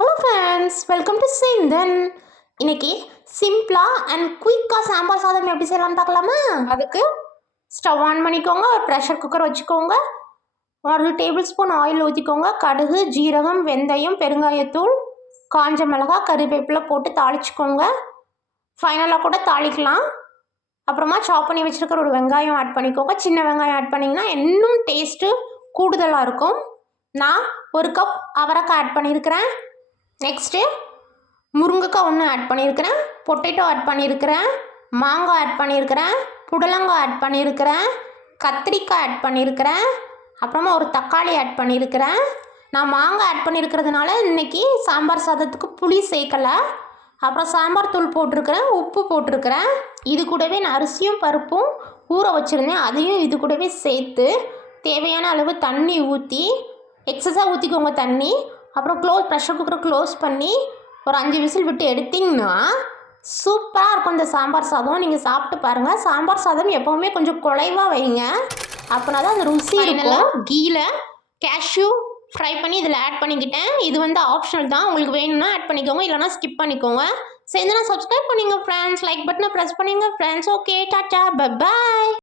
Hello friends, welcome to Chinthan. இன்னைக்கு சிம்பிளாக and குயிக்காக சாம்பார் சாதம் எப்படி செய்யலாம்னு பார்க்கலாமா? அதுக்கு ஸ்டவ் ஆன் பண்ணிக்கோங்க, ஒரு ப்ரெஷர் குக்கர் வச்சுக்கோங்க, 1 டேபிள் ஸ்பூன் ஆயில் ஊற்றிக்கோங்க. கடுகு, ஜீரகம், வெந்தயம், பெருங்காயத்தூள், காஞ்ச மிளகாய், கறிவேப்பிலை போட்டு தாளிச்சுக்கோங்க. ஃபைனலாக கூட தாளிக்கலாம். அப்புறமா சாப் பண்ணி வச்சுருக்கிற ஒரு வெங்காயம் ஆட் பண்ணிக்கோங்க. சின்ன வெங்காயம் ஆட் பண்ணிங்கன்னா இன்னும் டேஸ்ட்டு கூடுதலாக இருக்கும். நான் 1 கப் அவரைக்காய் ஆட் பண்ணியிருக்கிறேன். நெக்ஸ்ட்டு முருங்கைக்காய் 1 ஆட் பண்ணியிருக்கிறேன், பொட்டேட்டோ ஆட் பண்ணியிருக்கிறேன், மாங்காய் ஆட் பண்ணியிருக்கிறேன், புடலங்காய் ஆட் பண்ணியிருக்கிறேன், கத்திரிக்காய் ஆட் பண்ணியிருக்கிறேன், அப்புறமா ஒரு தக்காளி ஆட் பண்ணியிருக்கிறேன். நான் மாங்காய் ஆட் பண்ணியிருக்கிறதுனால இன்றைக்கி சாம்பார் சாதத்துக்கு புளி சேர்க்கலை. அப்புறம் சாம்பார் தூள் போட்டிருக்கிறேன், உப்பு போட்டிருக்கிறேன். இது கூடவே நான் அரிசியும் பருப்பும் ஊற வச்சுருந்தேன், அதையும் இது கூடவே சேர்த்து தேவையான அளவு தண்ணி ஊற்றி, எக்ஸஸாக ஊற்றிக்கோங்க தண்ணி. அப்புறம் ப்ரெஷர் குக்கரை க்ளோஸ் பண்ணி ஒரு 5 விசில் விட்டு எடுத்திங்கன்னா சூப்பராக இருக்கும் இந்த சாம்பார் சாதம். நீங்கள் சாப்பிட்டு பாருங்கள். சாம்பார் சாதம் எப்போவுமே கொஞ்சம் குழைவாக வைங்க, அப்படின்னா தான் அந்த ருசி இருக்கும். கீயில் கேஷ்யூ ஃப்ரை பண்ணி இதில் ஆட் பண்ணிக்கிட்டேன். இது ஆப்ஷனல் தான், உங்களுக்கு வேணும்னா ஆட் பண்ணிக்கோங்க, இல்லைனா ஸ்கிப் பண்ணிக்கோங்க. சேர்ந்து நான் சப்ஸ்கிரைப் பண்ணிங்க ஃப்ரெண்ட்ஸ், லைக் பட்டனை ப்ரெஸ் பண்ணிங்க friends. Okay, tata, bye bye.